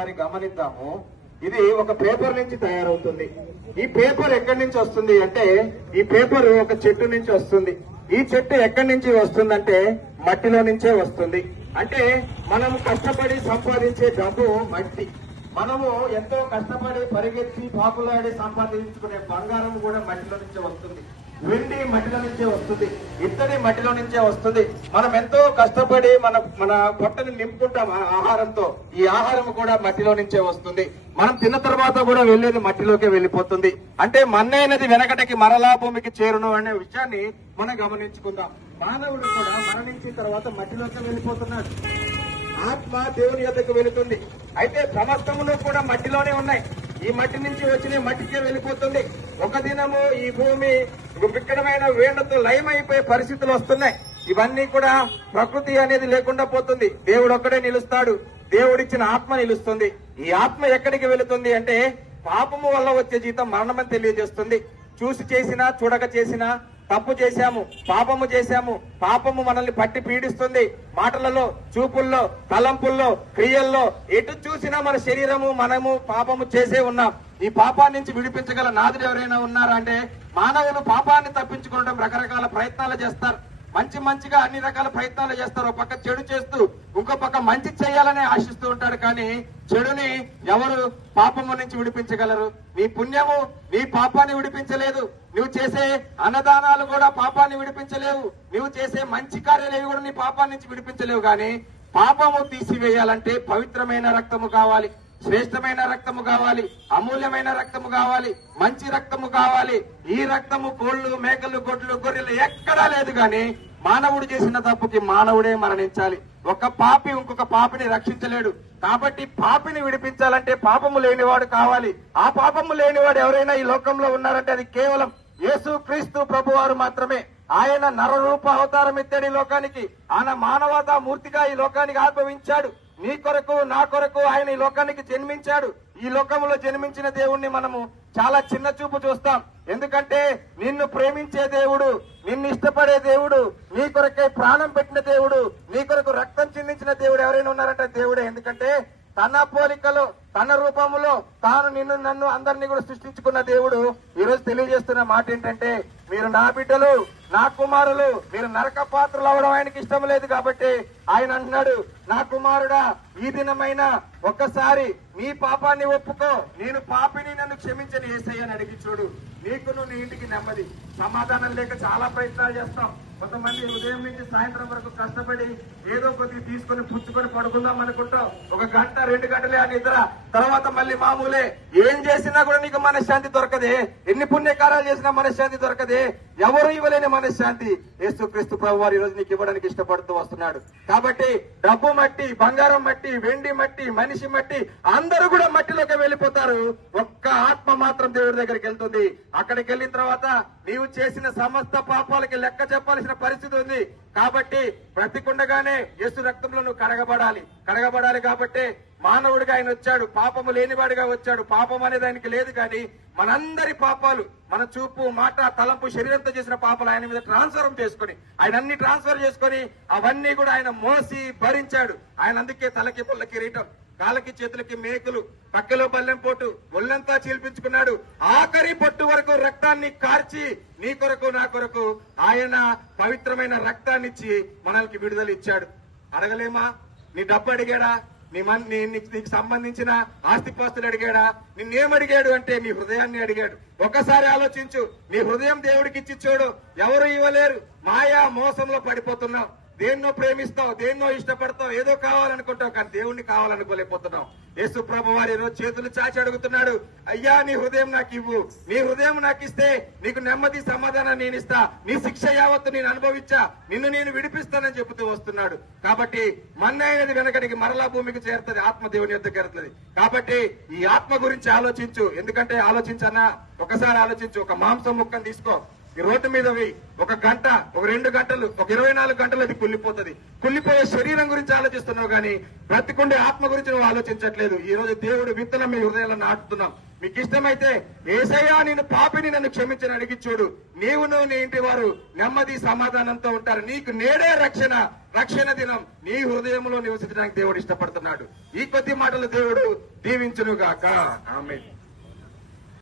ఒకసారి గమనిద్దాము. ఇది ఒక పేపర్ నుంచి తయారవుతుంది. ఈ పేపర్ ఎక్కడి నుంచి వస్తుంది అంటే, ఈ పేపర్ ఒక చెట్టు నుంచి వస్తుంది. ఈ చెట్టు ఎక్కడి నుంచి వస్తుందంటే మట్టిలో నుంచే వస్తుంది. అంటే మనం కష్టపడి సంపాదించే డబ్బు మట్టి, మనము ఎంతో కష్టపడి పరిగెత్తి పాకులాడి సంపాదించుకునే బంగారం కూడా మట్టిలో నుంచే వస్తుంది. వెండి మట్టిలో నుంచే వస్తుంది. ఇత్తడి మట్టిలో నుంచే వస్తుంది. మనం ఎంతో కష్టపడి మన పొట్టని నింపుకుంటాం ఆహారంతో. ఈ ఆహారం కూడా మట్టిలో నుంచే వస్తుంది. మనం తిన్న తర్వాత కూడా వెళ్లేది మట్టిలోకే వెళ్లిపోతుంది. అంటే మన్నైనది వెనకటికి మరలా భూమికి చేరును అనే విషయాన్ని మనం గమనించుకుందాం. మానవుడు కూడా మరణించిన తర్వాత మట్టిలోకి వెళ్లిపోతున్నాడు. ఆత్మ దేవుని యొద్దకు వెళుతుంది. అయితే సమస్తమును కూడా మట్టిలోనే ఉన్నాయి. ఈ మట్టి నుంచి వచ్చిన మట్టికే వెళ్లిపోతుంది. ఒక దినము ఈ భూమి వికటమైన వేళ్లతో లయమైపోయే పరిస్థితులు వస్తున్నాయి. ఇవన్నీ కూడా ప్రకృతి అనేది లేకుండా పోతుంది. దేవుడు ఒక్కడే నిలుస్తాడు. దేవుడిచ్చిన ఆత్మ నిలుస్తుంది. ఈ ఆత్మ ఎక్కడికి వెళుతుంది అంటే పాపము వల్ల వచ్చే జీతం మరణమని తెలియజేస్తుంది. చూసి చేసినా చూడక చేసినా తప్పు చేశాము, పాపము చేశాము. పాపము మనల్ని పట్టి పీడిస్తుంది. మాటలలో, చూపుల్లో, తలంపుల్లో, క్రియల్లో ఎటు చూసినా మన శరీరము మనము పాపము చేసే ఉన్నాం. ఈ పాపాన్ని నుంచి విడిపించగల నాదుడు ఎవరైనా ఉన్నారా అంటే మానవులు పాపాన్ని తప్పించుకోవడం రకరకాల ప్రయత్నాలు చేస్తారు. మంచిగా అన్ని రకాల ప్రయత్నాలు చేస్తారు. ఒక పక్క చెడు చేస్తూ ఇంకో పక్క మంచి చేయాలని ఆశిస్తూ ఉంటాడు. కానీ చెడుని ఎవరు పాపము నుంచి విడిపించగలరు? నీ పుణ్యము నీ పాపాన్ని విడిపించలేదు. నువ్వు చేసే అన్నదానాలు కూడా పాపాన్ని విడిపించలేవు. నువ్వు చేసే మంచి కార్యాలు కూడా నీ పాపాన్ని నుంచి విడిపించలేవు. కానీ పాపము తీసివేయాలంటే పవిత్రమైన రక్తము కావాలి, శ్రేష్టమైన రక్తము కావాలి, అమూల్యమైన రక్తము కావాలి, మంచి రక్తము కావాలి. ఈ రక్తము కోళ్లు, మేకలు, గొడ్లు, గొర్రెలు ఎక్కడా లేదు. కానీ మానవుడు చేసిన తప్పుకి మానవుడే మరణించాలి. ఒక పాపి ఇంకొక పాపిని రక్షించలేడు. కాబట్టి పాపిని విడిపించాలంటే పాపము లేనివాడు కావాలి. ఆ పాపము లేనివాడు ఎవరైనా ఈ లోకంలో ఉన్నారంటే అది కేవలం యేసు క్రీస్తు ప్రభువారు మాత్రమే. ఆయన నరరూప అవతారం ఎత్తాడు ఈ లోకానికి. ఆయన మానవతా మూర్తిగా ఈ లోకానికి ఆవిర్భవించాడు. నీ కొరకు నా కొరకు ఆయన ఈ లోకానికి జన్మించాడు. ఈ లోకంలో జన్మించిన దేవుణ్ణి మనము చాలా చిన్న చూపు చూస్తాం. ఎందుకంటే నిన్ను ప్రేమించే దేవుడు, నిన్ను ఇష్టపడే దేవుడు, నీ కొరకై ప్రాణం పెట్టిన దేవుడు, నీ కొరకు రక్తం చిందించిన దేవుడు ఎవరైనా ఉన్నారంటే దేవుడే. ఎందుకంటే తన పోలికలో, తన రూపములో తాను నిన్ను నన్ను అందరినీ కూడా సృష్టించుకున్న దేవుడు ఈ రోజు తెలియజేస్తున్న మాట ఏంటంటే, మీరు నా బిడ్డలు, నా కుమారులు, మీరు నరక పాత్రలు అవడం ఆయనకి ఇష్టం లేదు. కాబట్టి ఆయన అంటున్నాడు, నా కుమారుడా ఈ దినమైన ఒక్కసారి నీ పాపాన్ని ఒప్పుకో, నేను పాపిని నన్ను క్షమించని యేసయ్యని అడిగి చూడు, నీకును నీ ఇంటికి నెమ్మది. సమాధానం లేక చాలా ప్రయత్నాలు చేస్తాం. కొంతమంది ఉదయం నుంచి సాయంత్రం వరకు కష్టపడి ఏదో కొద్దిగా తీసుకుని పుచ్చుకొని పడుకుందాం అనుకుంటాం. 1 గంట 2 గంటలే ఆ నిద్ర, తర్వాత మళ్ళీ మామూలే. ఏం చేసినా కూడా నీకు మనశ్శాంతి దొరకదే. ఎన్ని పుణ్యకారాలు చేసినా మనశ్శాంతి దొరకదే. ఎవరు ఇవ్వలేని మనశ్శాంతి యేసుక్రీస్తు ప్రభువారు ఈ రోజు నీకు ఇవ్వడానికి ఇష్టపడుతూ వస్తున్నాడు. కాబట్టి డబ్బు మట్టి, బంగారం మట్టి, వెండి మట్టి, మనిషి మట్టి, అందరూ కూడా మట్టిలోకి వెళ్లిపోతారు. ఒక్క ఆత్మ మాత్రం దేవుడి దగ్గరికి వెళ్తుంది. అక్కడికి వెళ్ళిన తర్వాత నీవు చేసిన సమస్త పాపాలకి లెక్క చెప్పాల్సిన పరిస్థితి ఉంది. కాబట్టి బ్రతికుండగానే యేసు రక్తంలో నువ్వు కడగబడాలి. కాబట్టి మానవుడిగా ఆయన వచ్చాడు. పాపము లేనివాడిగా వచ్చాడు. పాపం అనేది ఆయనకి లేదు. కానీ మనందరి పాపాలు, మన చూపు, మాట, తలంపు, శరీరంతో చేసిన పాపాలు ఆయన మీద ఆయన అన్ని ట్రాన్స్ఫర్ చేసుకొని అవన్నీ కూడా ఆయన మోసి భరించాడు. ఆయన అందుకే తలకి పుల్ల కిరీటం, కాళ్ళకి చేతులకి మేకులు, పక్కలో బల్లెం పోటు, ఒళ్ళంతా చీల్పించుకున్నాడు. ఆఖరి పొట్టు వరకు రక్తాన్ని కార్చి నీ కొరకు నా కొరకు ఆయన పవిత్రమైన రక్తాన్నిచ్చి మనల్కి విడుదల ఇచ్చాడు. అడగలేమా? నీ డబ్బు అడిగాడా? నీకు సంబంధించిన ఆస్తిపాస్తులు అడిగాడా? నిన్నేమడిగాడు అంటే నీ హృదయాన్ని అడిగాడు. ఒకసారి ఆలోచించు. నీ హృదయం దేవుడికి ఇచ్చి చూడు. ఎవరు ఇవ్వలేరు. మాయా మోసంలో పడిపోతున్నావు. దేన్నో ప్రేమిస్తావు, దేన్నో ఇష్టపడతావు, ఏదో కావాలనుకుంటావు, కానీ దేవుణ్ణి కావాలనుకోలేకపోతున్నావు. యేసు ప్రభు వారి రోజు చేతులు చాచి అడుగుతున్నాడు, అయ్యా నీ హృదయం నాకు ఇవ్వు. నీ హృదయం నాకు ఇస్తే నీకు నెమ్మది, సమాధానం నేను ఇస్తా. నీ శిక్ష యావత్తు నేను అనుభవించా, నిన్ను నేను విడిపిస్తానని చెబుతూ వస్తున్నాడు. కాబట్టి మన్నైనది వెనకడికి మరలా భూమికి చేరుతుంది, ఆత్మ దేవుని యొద్దకు చేరుతుంది. కాబట్టి ఈ ఆత్మ గురించి ఆలోచించు. ఎందుకంటే ఆలోచించన్నా, ఒకసారి ఆలోచించు. ఒక మాంసం ముక్కను తీసుకో, ఈ రోడ్డు మీద 1 గంట, 2 గంటలు, 24 గంటలు అది కుళ్ళిపోతుంది. కుళ్ళిపోయే శరీరం గురించి ఆలోచిస్తున్నావు, కానీ బ్రతికుండే ఆత్మ గురించి నువ్వు ఆలోచించట్లేదు. ఈ రోజు దేవుడు విత్తనం మీ హృదయాల్లో నాటుతున్నాం. మీకు ఇష్టమైతే యేసయ్యా నేను పాపిని నన్ను క్షమించని అడిగి చూడు. నీవును నీ ఇంటి వారు నెమ్మది సమాధానంతో ఉంటారు. నీకు నేడే రక్షణ దినం నీ హృదయంలో నివసించడానికి దేవుడు ఇష్టపడుతున్నాడు. ఈ కొద్ది మాటలు దేవుడు దీవించును గాక. ఆమేన్.